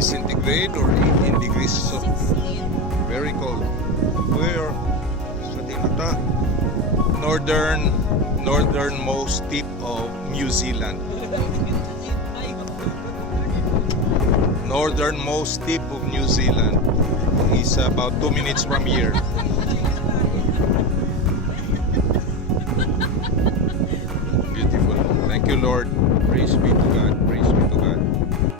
degrees centigrade or 18 degrees. So 16. very cold. We're sa tinata northernmost tip of New Zealand. Northernmost tip of New Zealand is about 2 minutes from here. Beautiful. Thank you, Lord. Praise be to